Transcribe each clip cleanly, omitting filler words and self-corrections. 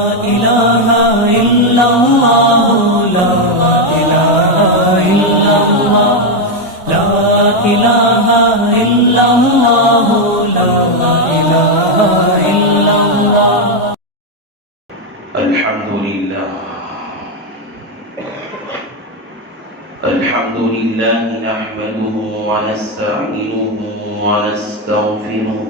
إله إلا الله لا إله إلا الله لا إله إلا الله لا إله إلا الله. الحمد لله نحمده ونستعينه ونستغفره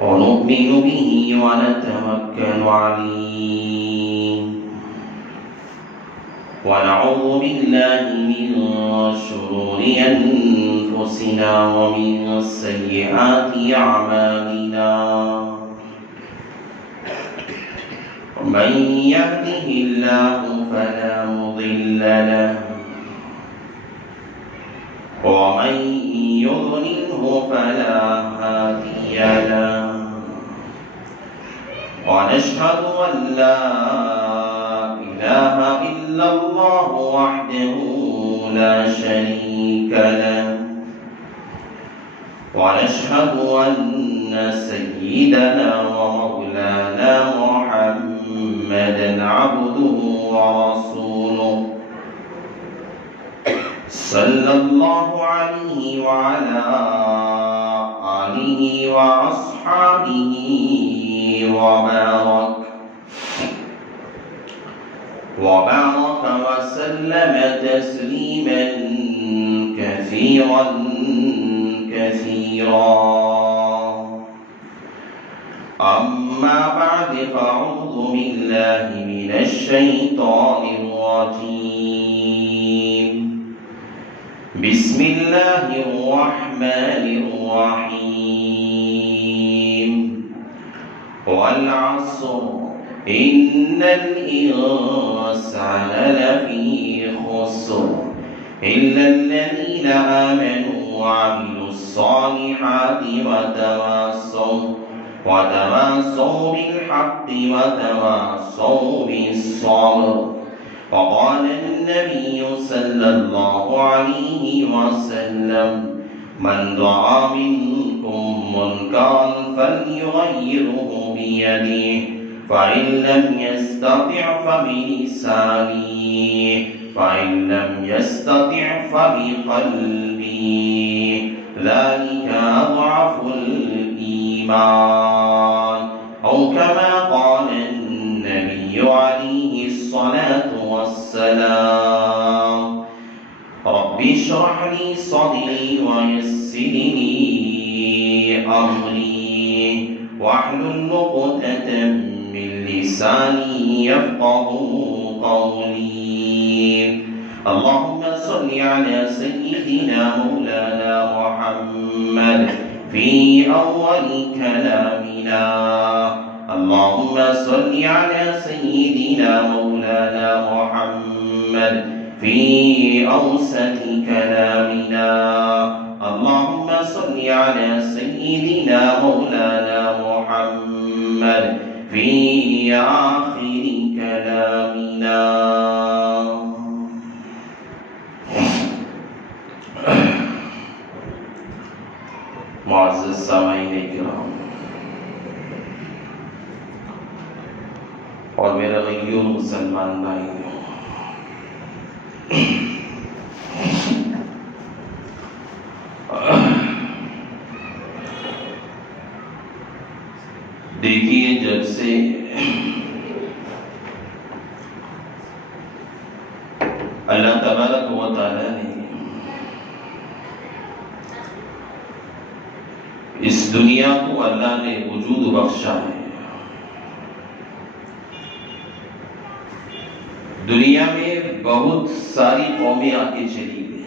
ونؤمن به ونتوكل عليه ونعوذ بالله من شرور أنفسنا ومن سيئات أعمالنا من يهده الله فلا مضل له ومن يضلله فلا هادي له ونشهد أن لا إله إلا الله وحده لا شريك له ونشهد أن سيدنا ومولانا محمدا عبده ورسوله صلى الله عليه وعلى آله وأصحابه وبارك وسلم تسليما كثيرا أما بعد فأعوذ بالله من الشيطان الرجيم بسم الله الرحمن الرحيم والعصر إن الإنسان لفي خسر إلا الذين آمنوا وعملوا الصالحات وتواصوا بالحق وتواصوا بالصبر. وقال النبي صلى الله عليه وسلم من رأى منكم منكرا فليغيره بيده فإن لم يستطع فبلسانه فإن لم يستطع فبقلبه ذلك أضعف الإيمان أو كما قال النبي عليه الصلاة والسلام. رب اشرح لي صدري ويسر لي أمري واحلل عقدة من لساني يفقهوا قولي. اللهم صل على سيدنا مولانا محمد في أول كلامنا. اللهم صل على سيدنا مولانا محمد في أوسط كلامنا. اللهم صل على سيدنا مولانا محمد في آخر كلامنا. معزز سامعین کرام اور میرے غیور مسلمان بھائیوں، دیکھیے جب سے اللہ تبارک و تعالی نے اس دنیا کو اللہ نے وجود بخشا ہے، دنیا میں بہت ساری قومیں آ کے چلی گئی،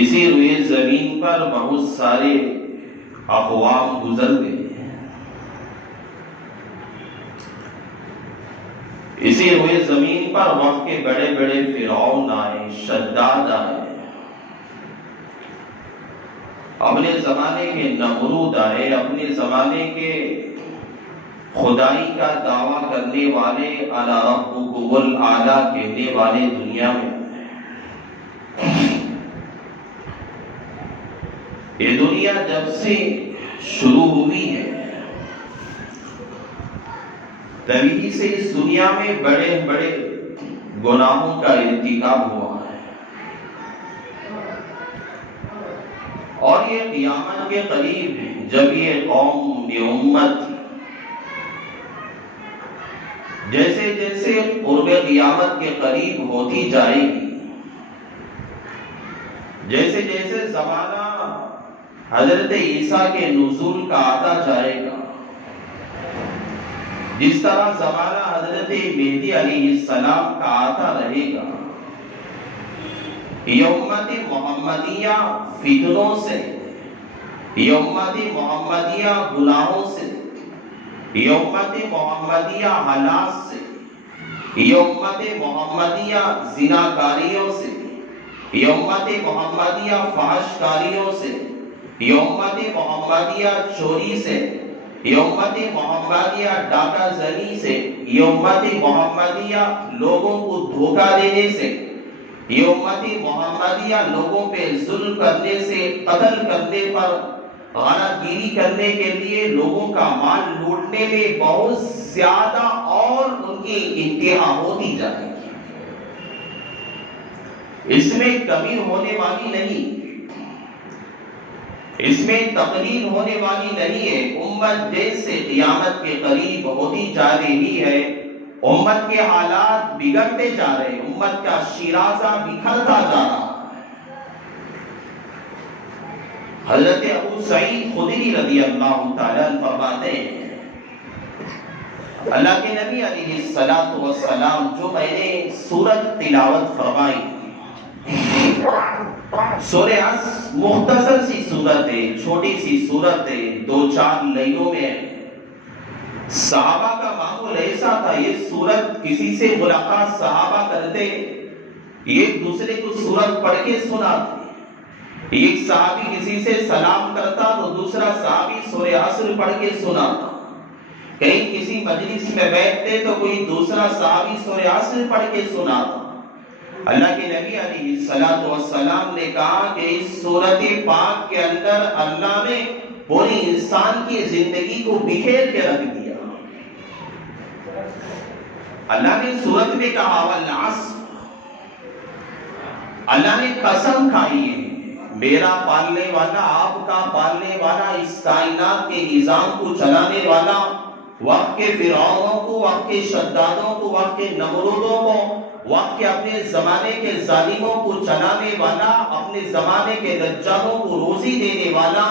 اسی روئے زمین پر بہت سارے اقوام گزر گئے، اسی روئے زمین پر وقت کے بڑے بڑے فرعون آئے، شداد آئے، اپنے زمانے کے نمرود آئے، اپنے زمانے کے خدائی کا دعویٰ کرنے والے، انا ربکم الاعلی کہنے والے دنیا میں یہ دنیا جب سے شروع ہوئی ہے تبھی سے اس دنیا میں بڑے بڑے گناہوں کا ارتکاب ہوا ہے، اور یہ قیامت کے قریب جب یہ قوم، یہ امت جیسے جیسے قرب قیامت کے قریب ہوتی جائے گی، جیسے جیسے زمانہ حضرت عیسیٰ کے نزول کا آتا جائے گا، جس طرح زمانہ حضرت مہدی علیہ السلام کا آتا رہے گا، یہ امت محمدیہ فتنوں سے، یہ امت محمدیہ گناہوں سے، یہ امت محمدیہ حالات سے، یہ امت محمدیہ زناکاریوں سے، یہ امت محمدیہ فحش کاریوں سے، یہ امت محمدیہ چوری سے، یہ امت محمدیہ ڈاکہ زنی سے، یہ امت محمدیہ لوگوں کو دھوکہ دینے سے، یہ امت محمدیہ لوگوں پہ ظلم کرنے سے، قتل کرنے پر غارت گیری کرنے کے لیے لوگوں کا مال لوٹنے میں بہت زیادہ اور ان کی انتہا ہوتی جائے گی۔ اس میں کمی ہونے والی نہیں، اس میں تقلیل ہونے والی نہیں ہے۔ امت جیسے قیامت کے قریب ہوتی جا رہی ہے، امت کے حالات بگڑتے جا رہے ہیں، امت کا شیرازہ بکھرتا جا رہا ہے۔ حضرت ابو سعید خدری رضی اللہ تعالیٰ عنہ فرماتے ہیں، اللہ کے نبی علیہ الصلوۃ والسلام جو میں نے سورت تلاوت فرمائی، سورہ عصر مختصر سی سورت ہے، چھوٹی سی سورت ہے، 2-4 لائنوں میں ہے۔ صحابہ کا معمول ایسا تھا، یہ سورت کسی سے ملاقات صحابہ کرتے، ایک دوسرے کو سورت پڑھ کے سناتے۔ ایک صحابی کسی سے سلام کرتا تو دوسرا صحابی سورہ عصر پڑھ کے سناتا۔ کہیں کسی مجلس میں بیٹھتے تو کوئی دوسرا صحابی سورہ عصر پڑھ کے سناتا۔ اللہ کے نبی علیہ الصلوۃ والسلام نے کہا کہ اس سورت پاک کے اندر اللہ نے پوری انسان کی زندگی کو بکھیر کے رکھ دیا۔ اللہ نے سورت میں کہا والعصر، اللہ نے قسم کھائی ہے، میرا پالنے والا، آپ کا پالنے والا، اس کائنات کے نظام کو چلانے والا، وقت کے فرعونوں کو، وقت کے شدادوں کو، وقت کے نمرودوں کو، وقت کے اپنے زمانے کے ظالموں کو چلانے والا، اپنے زمانے کے دجالوں کو روزی دینے والا،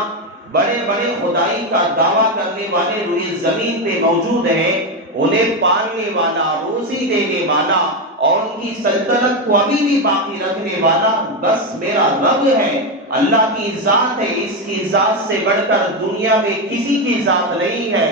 بڑے بڑے خدائی کا دعویٰ کرنے والے روئے زمین پہ موجود ہیں، انہیں پالنے والا، روزی دینے والا اور ان کی سلطنت کو ابھی بھی باقی رکھنے والا بس میرا رب ہے، اللہ کی ذات ہے۔ اس کی ذات سے بڑھ کر دنیا میں کسی کی ذات نہیں ہے۔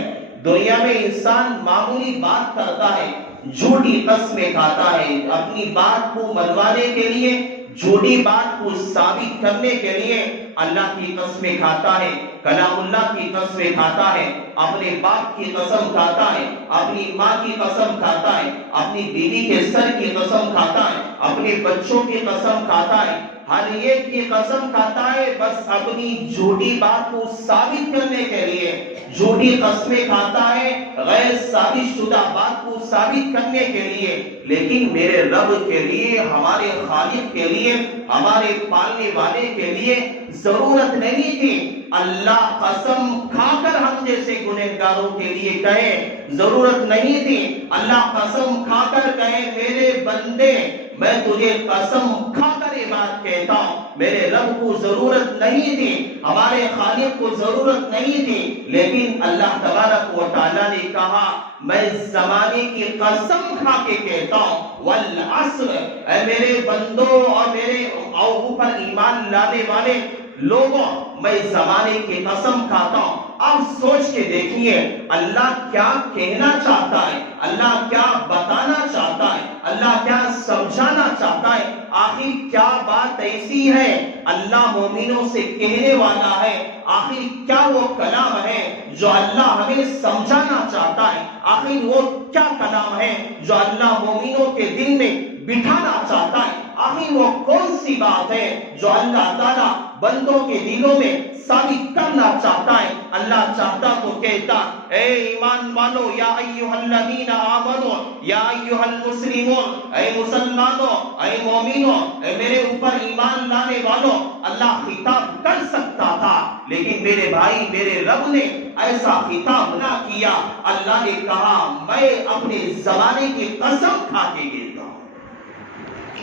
دنیا میں انسان معمولی بات کرتا ہے، جھوٹی قسمیں کھاتا ہے، اپنی بات کو منوانے کے لیے، جھوٹی بات کو ثابت کرنے کے لیے اللہ کی قسمیں کھاتا ہے، کلام اللہ کی قسمیں کھاتا ہے، اپنے باپ کی قسم کھاتا ہے، اپنی ماں کی قسم کھاتا ہے، اپنی بیوی کے سر کی قسم کھاتا ہے، اپنے بچوں کی قسم کھاتا ہے، ہر ایک کی قسم کھاتا ہے بس اپنی جھوٹی بات کو ثابت کرنے کے لیے، جھوٹی قسمیں کھاتا ہے غیر ثابت شدہ بات کو ثابت کرنے کے لیے۔ لیکن میرے رب کے لیے، ہمارے خالق کے لیے، ہمارے پالنے والے کے لیے ضرورت نہیں تھی۔ اللہ قسم کھا کر ہم جیسے گنہگاروں کے لیے کہے ضرورت نہیں تھی۔ اللہ قسم کھا کر کہے میرے بندے میں تجھے قسم کھا کر یہ بات کہتا ہوں، میرے رب کو ضرورت نہیں تھی، ہمارے خالق کو ضرورت نہیں تھی، لیکن اللہ تبارک و تعالیٰ نے کہا میں زمانے کی قسم کھا کے کہتا ہوں والعصر، اے میرے بندوں اور میرے اوپر ایمان لانے والے لوگوں، میں زمانے کی قسم کھاتا ہوں۔ آپ سوچ کے دیکھیے اللہ کیا کہنا چاہتا ہے، اللہ کیا بتانا چاہتا ہے، اللہ کیا سمجھانا چاہتا ہے۔ آخر کیا بات ایسی ہے اللہ مومنوں سے کہنے والا ہے، آخر کیا وہ کلام ہے جو اللہ ہمیں سمجھانا چاہتا ہے، آخر وہ کیا کلام ہے جو اللہ مومنوں کے دل میں بٹھانا چاہتا ہے، آخر وہ کون سی بات ہے جو اللہ تعالیٰ بندوں کے دلوں میں ثابت کرنا چاہتا ہے. اللہ چاہتا تو کہتا اے ایمان والو یا ایھا الذین آمنو یا ایھا المسلمون، اے مسلمانوں، اے مومنوں، اے میرے اوپر ایمان لانے والوں. اللہ خطاب کر سکتا تھا لیکن میرے بھائی میرے رب نے ایسا خطاب نہ کیا. اللہ نے کہا میں اپنے زمانے کی قسم کھا کے کہتا ہوں.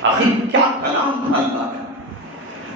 آخر کیا کلام تھا اللہ کا.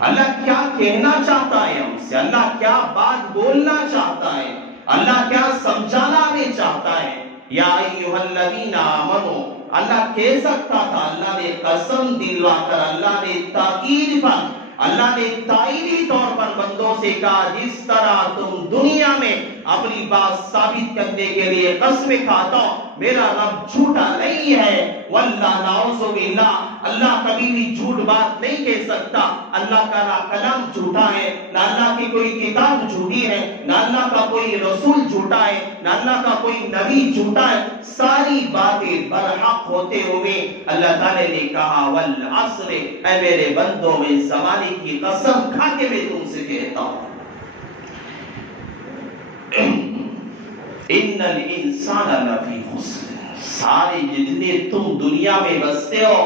اللہ کیا کہنا چاہتا ہے ہم سے، اللہ کیا بات بولنا چاہتا ہے، اللہ کیا سمجھانا ہمیں چاہتا ہے. یا ایھا الذین آمنو، اللہ کہہ سکتا تھا. اللہ نے قسم دلوا کر، اللہ نے تاکید پر، اللہ نے تائیدی طور پر بندوں سے کہا جس طرح تم دنیا میں اپنی بات ثابت کرنے کے لیے قسم کھاتا ہو میرا رب جھوٹا نہیں ہے. واللہ نعوذ باللہ، اللہ کبھی بھی جھوٹ بات نہیں کہہ سکتا. اللہ کا نہ کلام جھوٹا ہے، نہ اللہ کی کوئی کتاب جھوٹی ہے، نہ اللہ کا کوئی رسول جھوٹا ہے، نہ اللہ کا کوئی نبی جھوٹا ہے. ساری باتیں برحق ہوتے ہوئے اللہ تعالی نے کہا والعصر، اے میرے بندوں میں زمانے کی قسم کھا کے میں تم سے کہتا ہوں ان الانسان لفی خسر. سارے جتنے تم دنیا میں بستے ہو،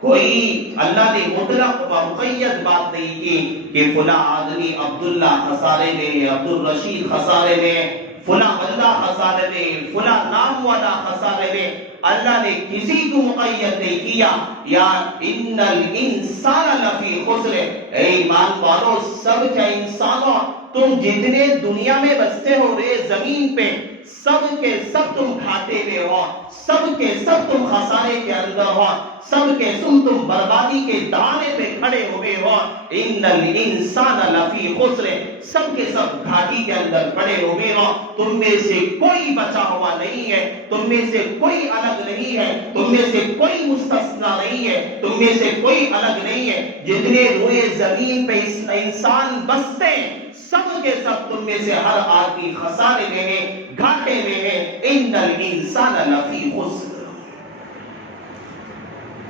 کوئی اللہ نے مطلق و مقید بات نہیں کی کہ فلاں آدمی عبداللہ خسارے میں، عبد الرشید خسارے میں، فلاں بندہ خسارے میں، فلاں نام والا خسارے میں. اللہ نے کسی کو مقید نہیں کیا. یا ان الانسان لفی خسر، اے ایمان والو سب کے انسانوں تم جتنے دنیا میں بستے ہو رے زمین پہ، سب کے سب تم گھاٹے میں ہو، سب کے سب تم خسارے کے اندر ہو، سب کے تم بربادی کے دانے پہ کھڑے ہوئے ہو. ان الانسان لفی خسر، سب کے سب گھاٹی کے اندر کھڑے ہوئے ہو. تم میں سے کوئی بچا ہوا نہیں ہے، تم میں سے کوئی الگ نہیں ہے، تم میں سے کوئی مستثنا نہیں ہے، تم میں سے کوئی الگ نہیں ہے. جتنے روئے زمین پہ انسان بستے ہیں سب کے سب تم میں سے ہر آدمی خسارے میں ہے، گھاٹے میں ہے. ان الانسان لفی خسر.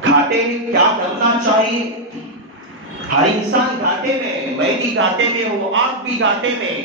گھاٹے میں کیا کرنا چاہیے؟ ہر انسان گھاٹے میں، میں بھی گھاٹے میں ہوں، آپ بھی گھاٹے میں.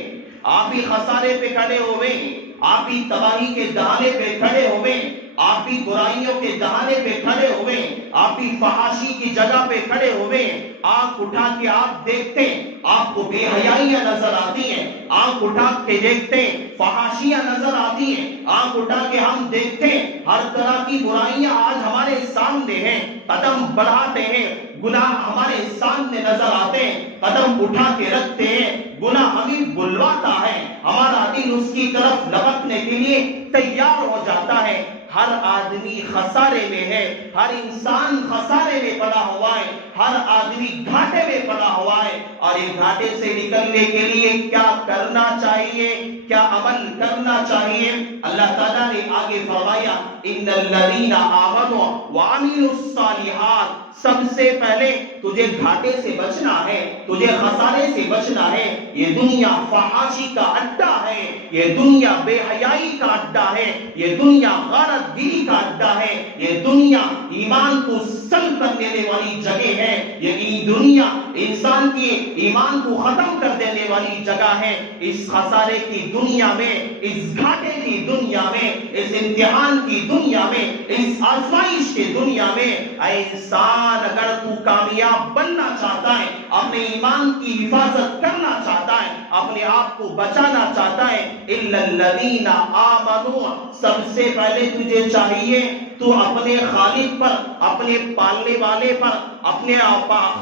آپ بھی خسارے پہ کھڑے ہوئے، آپ بھی تباہی کے دہانے پہ کھڑے ہوئے، آپ بھی برائیوں کے دہانے پہ کھڑے ہوئے، آپ بھی فحاشی کی جگہ پہ کھڑے ہوئے. آنکھ اٹھا کے آپ دیکھتے ہیں آپ کو بے حیائیاں نظر آتی ہیں، آنکھ اٹھا کے دیکھتے ہیں فحاشیاں نظر آتی ہیں، آنکھ اٹھا کے ہم دیکھتے ہیں ہر طرح کی برائیاں آج ہمارے سامنے ہیں. قدم بڑھاتے ہیں گناہ ہمارے سامنے نظر آتے ہیں، قدم اٹھا کے رکھتے ہیں گناہ ہمیں بلواتا ہے، ہمارا دل اس کی طرف لپکنے کے لیے تیار ہو جاتا ہے. ہر آدمی خسارے میں ہے، ہر انسان خسارے میں پڑا ہوا ہے، ہر آدمی گھاٹے میں پڑا ہوا ہے. اور اس گھاٹے سے نکلنے کے لیے کیا کرنا چاہیے، کیا عمل کرنا چاہیے؟ اللہ تعالیٰ نے آگے فرمایا ان الذین آمنوا وعملوا الصالحات. سب سے پہلے تجھے گھاٹے سے بچنا ہے، تجھے خسارے سے بچنا ہے. یہ دنیا فحاشی کا اڈا ہے، یہ دنیا بے حیائی کا اڈا ہے، یہ دنیا غارت گیری کا اڈا ہے، یہ دنیا ایمان کو سلب کر دینے والی جگہ ہے، یہ دنیا انسان کی ایمان کو ختم کر دینے والی جگہ ہے. اس خسارے کی دنیا میں، اس گھاٹے کی دنیا میں، اس امتحان کی دنیا میں، اس آزمائش کی دنیا میں اے انسان اگر تو کامیاب بننا چاہتا ہے، اپنے ایمان کی حفاظت کرنا چاہتا ہے، اپنے آپ کو بچانا چاہتا ہے، الا الذین آمنوا، سب سے پہلے تجھے چاہیے تو اپنے خالق پر، اپنے پالنے والے پر، اپنے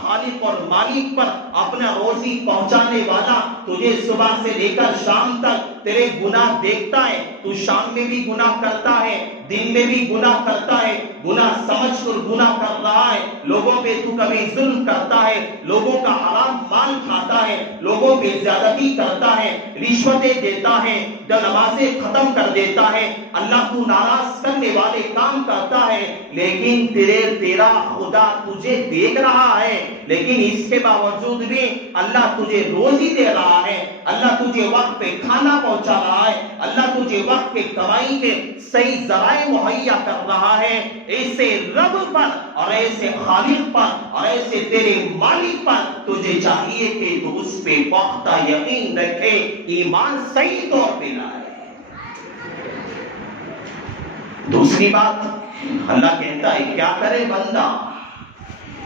خالق اور مالک پر، اپنا روزی پہنچانے والا تجھے صبح سے لے کر شام تک تیرے گناہ دیکھتا ہے. تو شام میں بھی گناہ کرتا ہے، دن میں بھی گناہ کرتا ہے، گناہ سمجھ کر گناہ کر رہا ہے. لوگوں پہ تو کبھی ظلم کرتا ہے، لوگوں کا حرام مال کھاتا ہے، لوگوں پہ زیادتی کرتا ہے، رشوتیں دیتا ہے، نمازیں ختم کر دیتا ہے، اللہ کو ناراض کرنے والے کام کرتا ہے. لیکن تیرے تیرا خدا تجھے دیکھ رہا ہے، لیکن اس کے باوجود بھی اللہ تجھے روزی دے رہا ہے، اللہ تجھے وقت پہ کھانا پہنچا رہا ہے، اللہ تجھے وقت پہ کمائی کے صحیح ذرائع مہیا کر رہا ہے، ایسے رب پر اور ایسے خالق پر اور ایسے تیرے مالک پر تجھے چاہیے کہ تو اس پہ پختہ یقین رکھے، ایمان صحیح طور پہ لائے۔ دوسری بات اللہ کہتا ہے کیا کرے بندہ،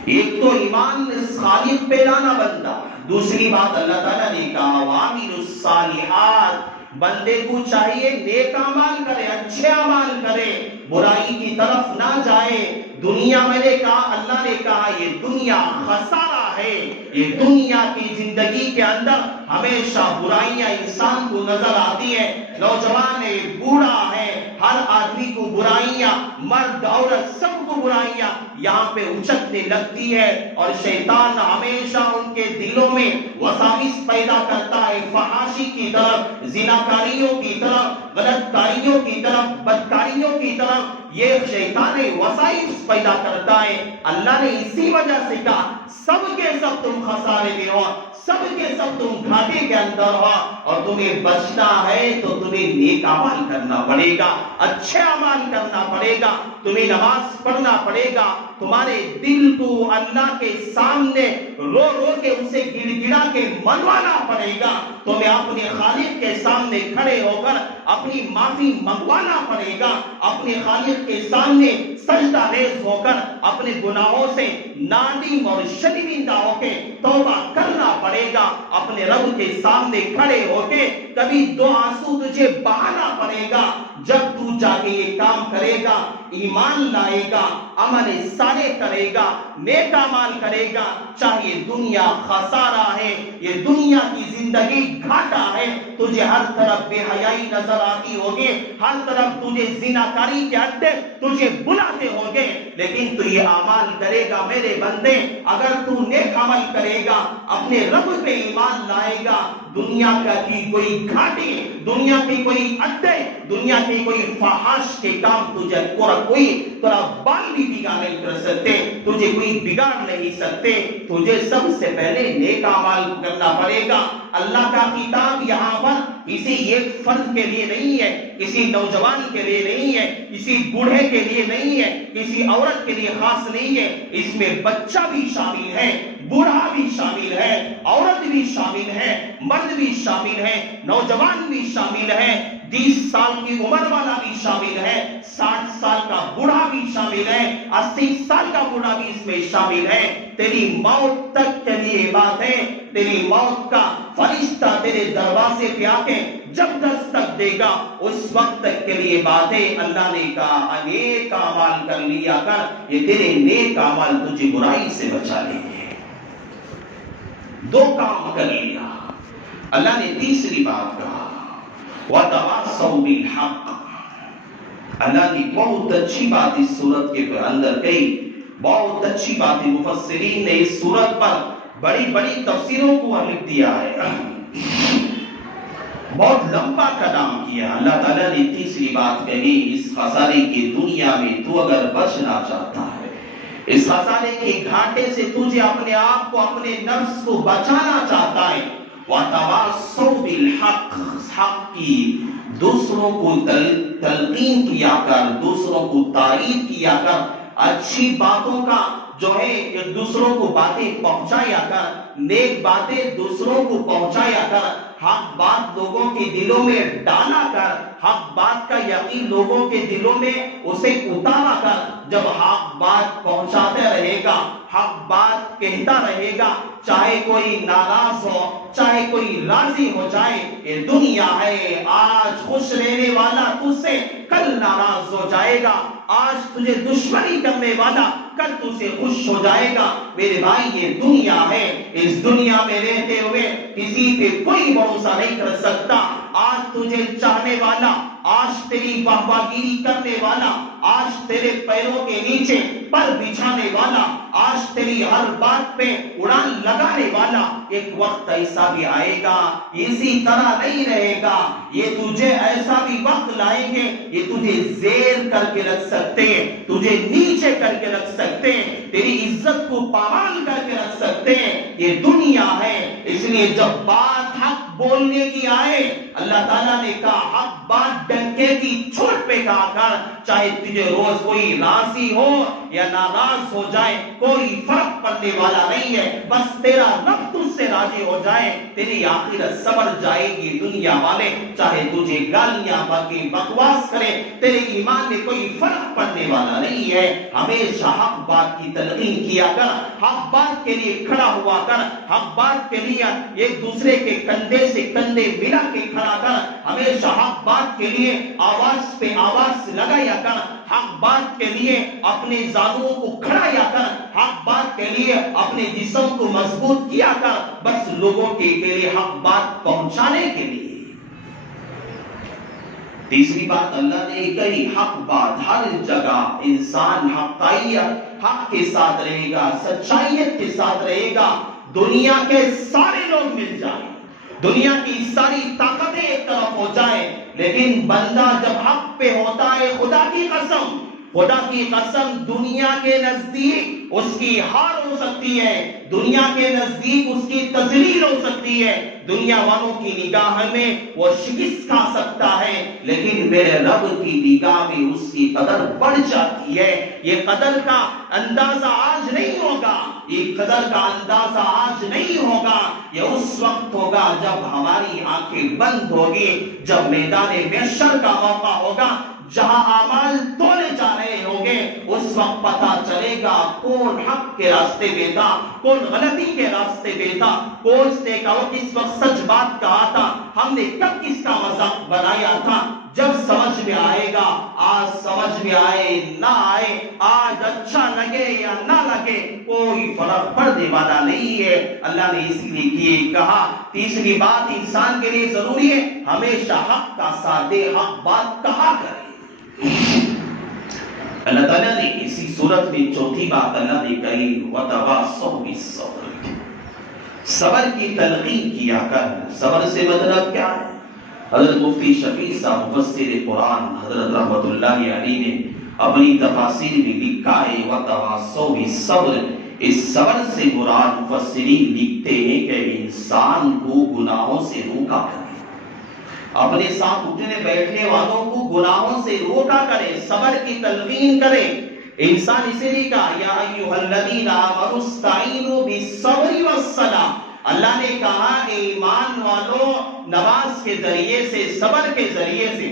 ایک تو ایمان خالق پہ لانا بندہ، دوسری بات اللہ تعالیٰ نے کہا وَعَمِلُ الصَّالِحَاتِ، بندے کو چاہیے نیک اعمال کرے، اچھے اعمال کرے، برائی کی طرف نہ جائے۔ دنیا میں نے کہا، اللہ نے کہا یہ دنیا خسارہ ہے، یہ دنیا کی زندگی کے اندر ہمیشہ برائیاں انسان کو نظر آتی ہے، نوجوان ہے، بوڑھا ہے، ہر آدمی کو برائیاں، مرد عورت سب کو برائیاں یہاں پہ اچکنے لگتی ہے، اور شیطان ہمیشہ ان کے دلوں میں وساوس پیدا کرتا ہے، فحاشی کی طرف، زناکاریوں کی طرف، غلط کاریوں کی طرف، بدکاریوں کی طرف، یہ شیطان وسائس پیدا کرتا ہے۔ اللہ نے اسی وجہ سے کہا سب کے سب تم خسارے میں ہو، سب کے سب تم گھاٹے کے اندر ہو، اور تمہیں بچنا ہے تو تمہیں نیک اعمال کرنا پڑے گا، اچھے اعمال کرنا پڑے گا، تمہیں نماز پڑھنا پڑے گا، تمہارے دل کو اللہ کے سامنے رو رو کے اسے گڑ گڑا کے منوانا پڑے گا، تمہیں اپنے خالق کے سامنے کھڑے ہو کر اپنی معافی منگوانا پڑے گا، اپنے خالق کے سامنے سجدہ ریز ہو کر اپنے گناہوں سے نادم اور شرمندہ ہو کے توبہ کرنا پڑے گا، اپنے رب کے سامنے کھڑے ہو کے کبھی دو آنسو تجھے بہانا پڑے گا، جب تو جا کے یہ کام کرے گا، ایمان لائے گا، عمل صالح کرے گا، نیک اعمال کرے گا، چاہے دنیا خسارہ ہے، یہ دنیا کی زندگی گھاٹا ہے، تجھے ہر طرف بے حیائی نظر آتی ہوگی، ہر طرف تجھے زناکاری کے اڈے تجھے بلاتے ہوگے، لیکن تو یہ اعمال کرے گا میرے بندے، اگر تو نیک عمل کرے گا، اپنے رب پہ ایمان لائے گا، دنیا کی کوئی گھاٹی، دنیا کی کوئی اڈے، دنیا کی کوئی فحش کے کام تجھے کوئی تیرا بال بھی بگاڑ نہیں کر سکتے، تجھے کوئی بگاڑ نہیں سکتے، تجھے سب سے پہلے نیک اعمال کرنا پڑے گا۔ اللہ کا خطاب یہاں پر کسی ایک فرد کے لیے نہیں ہے، کسی نوجوان کے لیے نہیں ہے، کسی بوڑھے کے لیے نہیں ہے، کسی عورت کے لیے خاص نہیں ہے، اس میں بچہ بھی شامل ہے، بوڑھا بھی شامل ہے، عورت بھی شامل ہے، مرد بھی شامل ہے، نوجوان بھی شامل ہے، 20 سال کی عمر والا بھی شامل ہے، 60 سال کا بوڑھا بھی شامل ہے، 80 سال کا بوڑھا بھی اس میں شامل ہے۔ تیری موت تک کے لیے بات ہے، تیری موت کا فرشتہ تیرے دروازے پہ آ کے جب دستک دے گا اس وقت تک کے لیے بات ہے۔ اللہ نے کہا نیک اعمال کر لیا کر، یہ تیرے نیک اعمال تجھے برائی سے بچا لیں گے۔ دو کام کر لیا، اللہ نے تیسری بات کہا وَتَوَاصَوْا بِالْحَقِّ، اللہ نے بہت اچھی بات اس سورت کے اندر کہی، بہت اچھی بات مفسرین نے اس سورت پر بڑی بڑی تفسیروں کو لکھ دیا ہے، بہت لمبا کلام کیا۔ اللہ تعالیٰ نے تیسری بات کہی اس خسارے کی دنیا میں تو اگر بچنا چاہتا ہے، اس خسارے کے گھاٹے سے تجھے اپنے آپ کو، اپنے نفس کو بچانا چاہتا ہے، وَتَوَاصَوْا بِالْحَقِّ، حق کی دوسروں کو تلقین کیا کر، دوسروں کو تائید کیا کر، اچھی باتوں کا جو ہے ایک دوسروں کو باتیں پہنچایا کر، نیک باتیں دوسروں کو پہنچایا کر، حق بات لوگوں کے دلوں میں ڈالا کر، حق بات کا یقین لوگوں کے دلوں میں اسے اتارا کر، جب حق بات پہنچاتے رہے گا، حق بات کہتا رہے گا، چاہے کوئی ناراض ہو، چاہے کوئی راضی ہو جائے، یہ دنیا ہے، آج خوش رہنے والا تجھ سے کل ناراض ہو جائے گا، آج تجھے دشمنی کرنے والا کل تجھ سے خوش ہو جائے گا۔ میرے بھائی یہ دنیا ہے، اس دنیا میں رہتے ہوئے کسی پہ کوئی بھروسہ نہیں کر سکتا، آج تجھے چاہنے والا، آج تیری واہواگیری کرنے والا، آج تیرے پیروں کے نیچے پر بچھانے والا، آج تیری ہر بات پہ اڑان لگانے والا، ایک وقت ایسا بھی آئے گا اسی طرح نہیں رہے گا، یہ تجھے ایسا بھی وقت لائیں گے، یہ تجھے زیر کر کے رکھ سکتے ہیں، تجھے نیچے کر کے رکھ سکتے ہیں، تیری عزت کو پامال کر کے رکھ سکتے ہیں، یہ دنیا ہے۔ اس لیے جب بات حق بولنے کی آئے، اللہ تعالیٰ نے کہا حق بات ڈنکے کی چوٹ پہ کہا کر، چاہے تجھے روز کوئی راضی ہو یا ناراض ہو جائے، کوئی فرق پڑنے والا نہیں ہے، بس تیرا رب تجھ سے راضی ہو جائے، تیری آخرت سنور جائے گی۔ دنیا والے چاہے تجھے گالیاں بکیں، بکواس کرے، تیرے ایمان میں کوئی فرق پڑنے والا نہیں ہے۔ ہمیشہ حق بات کی تلقین کیا کر، حق بات کے لیے کھڑا ہوا کر، حق بات کے لیے ایک دوسرے کے کندھے سے کندھے ملا کے کھڑا کر، ہمیشہ حق بات کے لیے آواز پہ آواز لگایا کر، حق بات کے لیے اپنے زانوں کو کھڑایا کر، حق بات کے لیے اپنے جسم کو مضبوط کیا کر، بس لوگوں کے لیے حق بات پہنچانے کے لیے۔ تیسری بات اللہ نے کہی، حق بات ہر جگہ انسان حقائیت حق کے ساتھ رہے گا، سچائیت کے ساتھ رہے گا، دنیا کے سارے لوگ مل جائیں، دنیا کی ساری طاقتیں ایک طرف ہو جائیں، لیکن بندہ جب حق پہ ہوتا ہے، خدا کی قسم دنیا کے نزدیک اس کی ہار ہو سکتی ہے، دنیا کے نزدیک اس کی تذلیل ہو سکتی ہے، دنیا والوں کی نگاہ میں وہ شکست کھا سکتا ہے، لیکن میرے رب کی نگاہ میں اس کی قدر بڑھ جاتی ہے۔ یہ قدر کا اندازہ آج نہیں ہوگا، یہ قدر کا اندازہ آج نہیں ہوگا، یہ اس وقت ہوگا جب ہماری آنکھیں بند ہوگی، جب میدان محشر کا موقع ہوگا، جہاں اعمال تولے جا رہے ہوں گے، اس وقت پتہ چلے گا کون حق کے راستے پہ تھا، کون غلطی کے راستے پہ تھا، کون نے کہا کس وقت سچ بات کہا تھا، ہم نے کب کس کا مذاق بنایا تھا۔ جب سمجھ میں آئے گا، آج سمجھ میں آئے نہ آئے، آج اچھا لگے یا نہ لگے، کوئی فرق پڑنے والا نہیں ہے۔ اللہ نے اس لیے یہ کہا، تیسری بات انسان کے لیے ضروری ہے، ہمیشہ حق کا ساتھ دے، حق بات کہا کرے۔ اللہ تعالیٰ نے اسی صورت میں چوتھی بات اللہ نے کہی، وَتَوَاصَوْا بِالصَّبْرِ، صبر کی تلقین کیا کر۔ صبر سے مطلب کیا ہے؟ حضرت مفتی شفیع صاحب مفسر قرآن حضرت رحمت اللہ علیہ نے اپنی تفاسیر میں لکھا ہے، وَتَوَاصَوْا بِالصَّبْرِ، اس صبر سے مراد مفسرین لکھتے ہیں کہ انسان کو گناہوں سے روکا کرے، اپنے ساتھ اٹھنے بیٹھنے والوں کو گناہوں سے روکا کرے، صبر کی تلقین کرے۔ انسان اسی لیے کہا، یا ایھا الذین آمنوا استعینوا بالصبر والصلاۃ، اللہ نے کہا کہ ایمان والوں نماز کے ذریعے سے، صبر کے ذریعے سے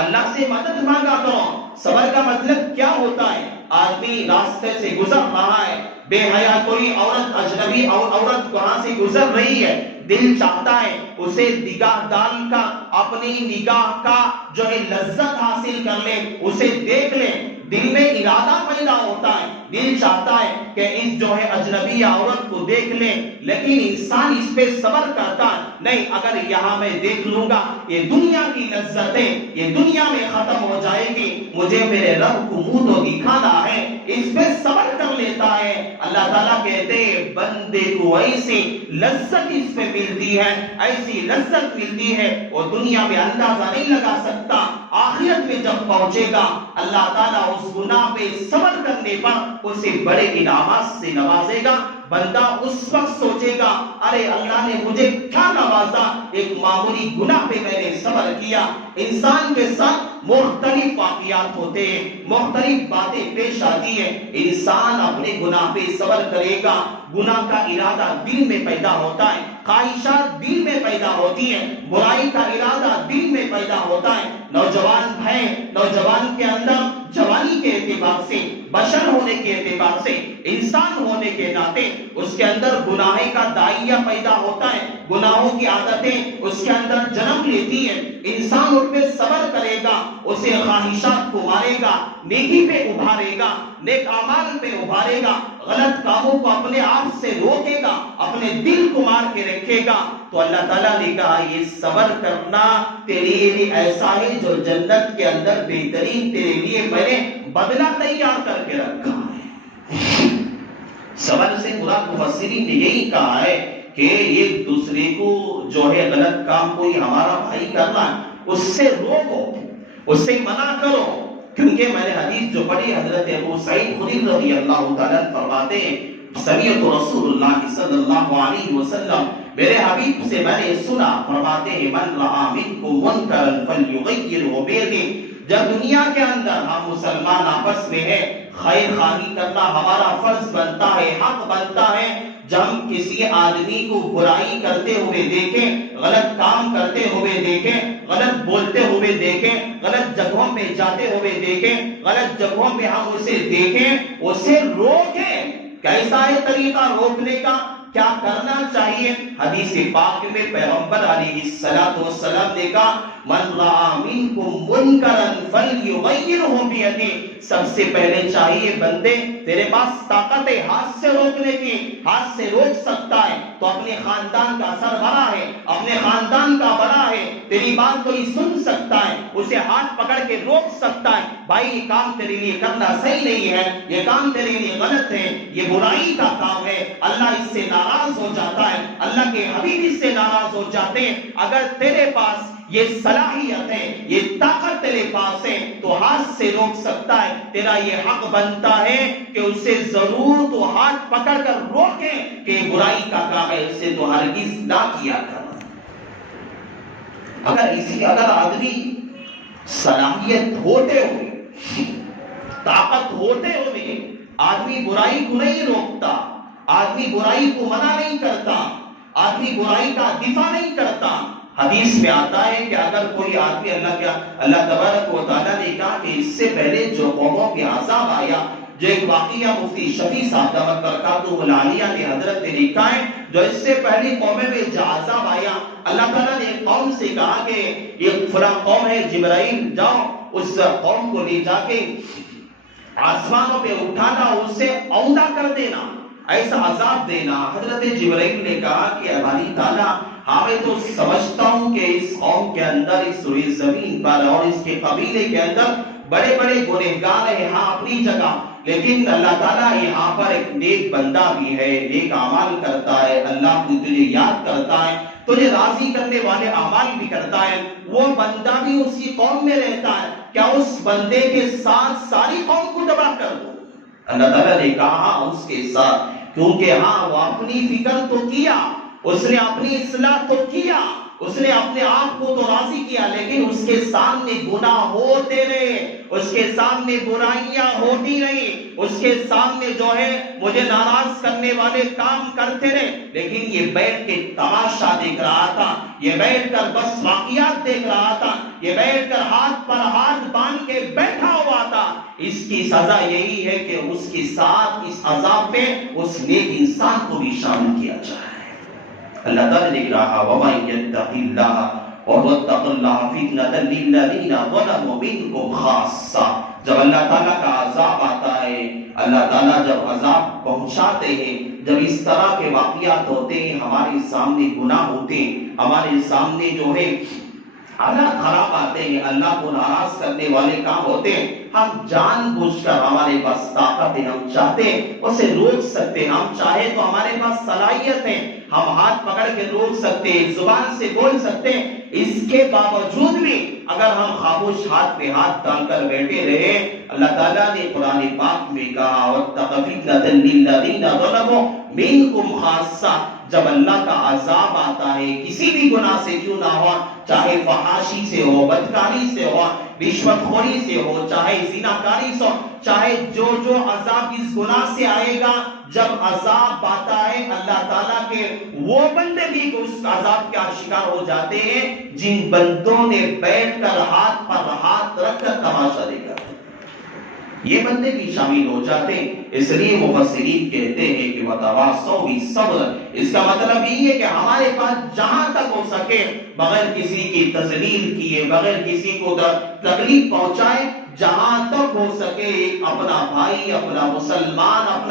اللہ سے مدد مانگا کرو۔ صبر کا مطلب کیا ہوتا ہے؟ آدمی راستے سے گزر رہا ہے، بے حیا کوئی عورت، اجنبی عورت وہاں سے گزر رہی ہے، دل چاہتا ہے اسے نگاہ ڈال کر اپنی نگاہ کا جو ہے لذت حاصل کر لے، اسے دیکھ لے، دل میں ارادہ پیدا ہوتا ہے، دل چاہتا ہے کہ اس جو ہے اجنبی عورت کو دیکھ لے، لیکن انسان اس پہ صبر کرتا ہے، نہیں اگر یہاں میں دیکھ لوں گا یہ دنیا کی لذتیں یہ دنیا میں ختم ہو جائے گی، مجھے میرے رب کو منہ تو دکھانا ہے، اس پہ صبر کر لیتا ہے۔ اللہ تعالیٰ کہتے ہیں بندے کو ایسی لذت اس پہ ملتی ہے، ایسی لذت ملتی ہے وہ دنیا میں اندازہ نہیں لگا سکتا، آخرت میں جب پہنچے گا اللہ تعالیٰ اس گناہ پہ صبر کرنے پر اسے بڑے انعامات سے نوازے گا۔ بندہ اس وقت سوچے گا، ارے اللہ نے مجھے کیا نوازا، ایک معمولی گناہ پہ میں نے صبر کیا۔ انسان کے ساتھ مختلف واقعات ہوتے ہیں، مختلف باتیں پیش آتی ہیں، انسان اپنے گناہ پہ صبر کرے گا، گناہ کا ارادہ دل میں پیدا ہوتا ہے، خواہشات دل میں پیدا ہوتی ہیں، برائی کا ارادہ دل میں پیدا ہوتا ہے۔ نوجوان ہے، نوجوان کے اندر جوانی کے اعتبار سے، بشر ہونے کے اعتبار سے، انسان ہونے کے ناطے اس کے اندر گناہ کا داعیہ پیدا ہوتا ہے، گناہوں کی عادتیں اس کے اندر جنم لیتی ہیں۔ انسان ان پہ صبر کرے گا، اسے خواہشات کو مارے گا، نیکی پہ ابھارے گا، نیک اعمال پہ ابھارے گا، غلط کاموں کو اپنے آپ سے روکے گا، اپنے دل کو مار کے رکھے گا، تو اللہ تعالیٰ نے کہا یہ صبر کرنا تیرے لیے ایسا ہے جو جنت کے اندر بہترین تیرے لیے میں نے بدلہ تیار کر کے رکھا ہے۔ صبر سے مراد مفسرین نے یہی کہا ہے کہ ایک دوسرے کو جو ہے غلط کام کوئی ہمارا بھائی کرنا ہے اس سے روکو، اس سے منع کرو، کیونکہ میں نے حدیث جو پڑھی حضرت ابو سعید خدری رضی اللہ تعالیٰ فرماتے ہیں سمیعت رسول اللہ صلی اللہ علیہ وسلم، میرے حبیب سے میں نے سنا، فرماتے ہیں من رأى منکم منکرا فلیغیرہ بیدہ، جب دنیا کے اندر ہم مسلمان آپس میں ہیں، خیر خواہی کرنا ہمارا فرض بنتا ہے، حق بنتا ہے، جب ہم کسی آدمی کو برائی کرتے ہوئے دیکھیں، غلط کام کرتے ہوئے دیکھیں، غلط بولتے ہوئے دیکھیں، غلط جگہوں پہ جاتے ہوئے دیکھیں، غلط جگہوں پہ ہم اسے دیکھیں، اسے روکیں۔ کیسا ہے طریقہ روکنے کا؟ کیا کرنا چاہیے؟ حدیث پاک میں پیغمبر علیہ السلام نے کہا من رأى منکم منکرا فلیغیرہ بیدہ، سب سے پہلے چاہیے بندے تیرے پاس طاقت ہے ہاتھ سے روکنے کی، ہاتھ سے روک سکتا ہے تو اپنے خاندان کا سربراہ ہے، اپنے خاندان کا بڑا ہے، تیری بات کوئی سن سکتا ہے، اسے ہاتھ پکڑ کے روک سکتا ہے، بھائی یہ کام تیرے لیے کرنا صحیح نہیں ہے، یہ کام تیرے لیے غلط ہے، یہ برائی کا کام ہے، اللہ اس سے ناراض ہو جاتا ہے، اللہ کے حبیب اس سے ناراض ہو جاتے ہیں۔ اگر تیرے پاس یہ صلاحیت ہے، یہ طاقت تیرے پاس ہے تو ہاتھ سے روک سکتا ہے، تیرا یہ حق بنتا ہے کہ اسے ضرور تو ہاتھ پکڑ کر روکے کہ برائی کا کام ہے، اسے تو ہرگز نہ کیا کرنا۔ اگر آدمی صلاحیت ہوتے ہوئے، طاقت ہوتے ہوئے آدمی برائی کو نہیں روکتا، آدمی برائی کو منع نہیں کرتا، آدمی برائی کا دفاع نہیں کرتا، حدیث میں آتا ہے کہ اگر کوئی آدمی اللہ تبارک و تعالیٰ نے کہا کہ اس سے پہلے جو قوموں پہ عذاب آیا، جو ایک واقعہ مفتی شفیع صاحب دامت برکاتہ العالیہ نے حضرت نے لکھا ہے، جو اس سے پہلی قومیں میں جو عذاب آیا، اللہ تعالیٰ نے ایک قوم سے کہا کہ یہ فلاں قوم ہے، جبرائیل جاؤ اس قوم کو لے جا کے آسمانوں پہ اٹھانا، اس سے عودہ کر دینا، ایسا عذاب دینا۔ حضرت جبرائیل نے کہا کہ ہماری تعالیٰ ہاں میں تو سمجھتا ہوں کہ اس قوم کے اندر، اس روئے زمین پر اور اس کے قبیلے کے اندر بڑے بڑے گنہگار ہیں ہاں اپنی جگہ، لیکن اللہ تعالیٰ یہاں پر ایک نیک بندہ بھی ہے، نیک اعمال کرتا ہے، اللہ کو تجھے یاد کرتا ہے، تجھے راضی کرنے والے اعمال بھی کرتا ہے، وہ بندہ بھی اسی قوم میں رہتا ہے، کیا اس بندے کے ساتھ ساری قوم کو تباہ کر دو؟ اللہ تعالیٰ نے کہا ہاں اس کے ساتھ، کیونکہ ہاں وہ اپنی فکر تو کیا، اس نے اپنی اصلاح تو کیا، اس نے اپنے آپ کو تو راضی کیا، لیکن اس کے سامنے گناہ ہوتے رہے، اس کے سامنے برائیاں ہوتی رہی، اس کے سامنے جو ہے مجھے ناراض کرنے والے کام کرتے رہے، لیکن یہ بیٹھ کے تماشا دیکھ رہا تھا، یہ بیٹھ کر بس واقعات دیکھ رہا تھا، یہ بیٹھ کر ہاتھ پر ہاتھ باندھ کے بیٹھا ہوا تھا۔ اس کی سزا یہی ہے کہ اس کے ساتھ اس عذاب میں اس نیک انسان کو بھی شامل کیا جائے۔ اللہ تعالیٰ نے کہا وَمَن يَتَّقِ اللَّهَ وَاتَّقُوا اللَّهَ فِتْنَةً لِلَّذِينَ ظَلَمُوا مِنكُمْ خَاصَّةً، جب اللہ تعالیٰ کا عذاب آتا ہے، اللہ تعالیٰ جب عذاب پہنچاتے ہیں، جب اس طرح کے واقعات ہوتے ہیں، ہمارے سامنے گناہ ہوتے ہیں، ہمارے سامنے جو ہے حالات خراب آتے ہیں، اللہ کو ناراض کرنے والے کام ہوتے ہیں، ہم جان بوجھ کر ہمارے پاس طاقت ہے، ہم چاہتے ہیں اسے روک سکتے ہیں، ہم چاہے تو ہمارے پاس صلاحیت ہے، ہم ہاتھ پکڑ کے روک سکتے ہیں، زبان سے بول سکتے ہیں، اس کے باوجود بھی اگر ہم خاموش ہاتھ پہ ہاتھ ڈال کر بیٹھے رہے، اللہ تعالیٰ نے قرآن پاک میں کہا وَاتَّقُوا فِتْنَةً لِلَّذِينَ ظَلَمُوا مِنكُمْ خَاصَّةً، جب اللہ کا عذاب آتا ہے کسی بھی گناہ سے کیوں نہ ہوا، چاہے فحاشی سے ہو، بدکاری سے ہو، رشوت خوری سے ہو، چاہے زناکاری سے ہو، چاہے جو عذاب اس گناہ سے آئے گا، جب عذاب آتا ہے اللہ تعالیٰ کے وہ بندے بھی اس عذاب کا شکار ہو جاتے ہیں جن بندوں نے بیٹھ کر ہاتھ پر ہاتھ رکھ کر تماشا دیکھا، یہ بندے بھی شامل ہو جاتے ہیں۔ اس لیے مفسرین کہتے ہیں کہ وَتَوَاصَوْا بِالصَّبْرِ، اس کا مطلب یہ ہے کہ ہمارے پاس جہاں تک ہو سکے بغیر کسی کی تذلیل کیے، بغیر کسی کو تکلیف پہنچائے، جہاں تک ہو سکے اپنا بھائی، اپنا مسلمان،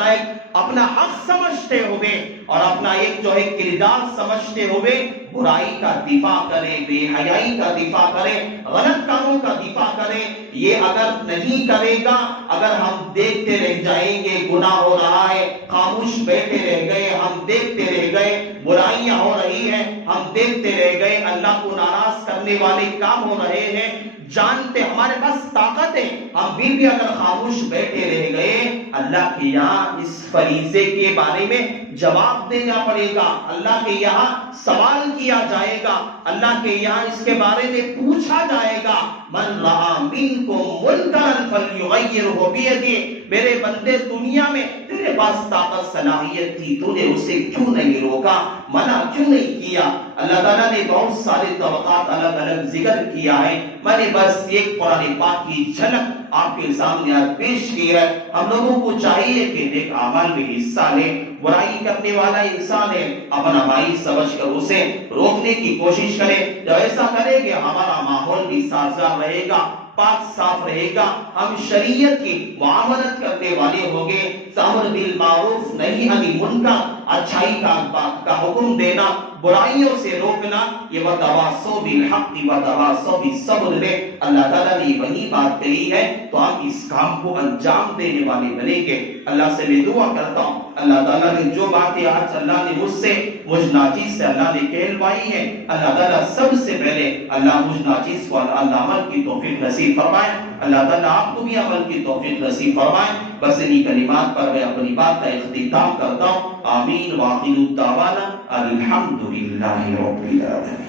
اپنا حق سمجھتے ہوئے اور اپنا ایک جو ہے کردار سمجھتے ہوئے برائی کا دفاع کرے، بے حیائی کا دفاع کرے، غلط کاموں کا دفاع کرے۔ یہ اگر نہیں کرے گا، اگر ہم دیکھتے رہ جائیں گے گناہ ہو رہا ہے، خاموش بیٹھے رہ گئے، ہم دیکھتے رہ گئے برائیاں ہو رہی ہیں، ہم دیکھتے رہ گئے اللہ کو ناراض کرنے والے کام ہو رہے ہیں، جانتے ہمارے پاس طاقت ہے، ہم بھی اگر خاموش بیٹھے رہ گئے، اللہ کے یہاں اس فریضے کے بارے میں جواب دینا پڑے گا، اللہ کے یہاں سوال کیا جائے گا، اللہ کے یہاں اس کے بارے میں پوچھا جائے گا۔ من رأى منکم منکرا فلیغیرہ بیدہ، میرے بندے دنیا میں تیرے پاس طاقت صلاحیت تھی، تو نے اسے کیوں نہیں روکا، منع کیوں نہیں کیا؟ اللہ تعالیٰ نے بہت سارے طبقات الگ الگ ذکر کیا ہے، میں نے بس ایک قرآن پاک کی جھلک آپ کے سامنے آج پیش کی ہے۔ ہم لوگوں کو چاہیے کہ نیک اعمال میں حصہ لیں، برائی کرنے والا انسان ہے اپنا بھائی سمجھ کر اسے روکنے کی کوشش کرے، جب ایسا کرے گے ہمارا ماحول بھی سازگار رہے گا، پاک صاف رہے گا، ہم شریعت کی معاملت کرنے والے ہوں گے۔ امر بالمعروف نہی عن المنکر، اچھائی کا حکم دینا، برائیوں سے روکنا، یہ وتواصوا بالحق وتواصوا بالصبر میں اللہ تعالیٰ نے وہی بات کہی ہے، تو ہم اس کام کو انجام دینے والے بنیں گے۔ اللہ سے میں دعا کرتا ہوں اللہ تعالیٰ نے جو باتیں آج اللہ نے مجھ ناچیز سے اللہ نے کہلوائی ہے، اللہ تعالیٰ سب سے پہلے اللہ مجھ ناچیز کو اللہ عمل کی توفیق نصیب فرمائے، اللہ تعالیٰ آپ کو بھی عمل کی توفیق نصیب فرمائے۔ بس انہی کلمات پر میں اپنی بات کا اختتام کرتا ہوں۔ آمین وآخر الدعوانا الحمدللہ رب العالمین۔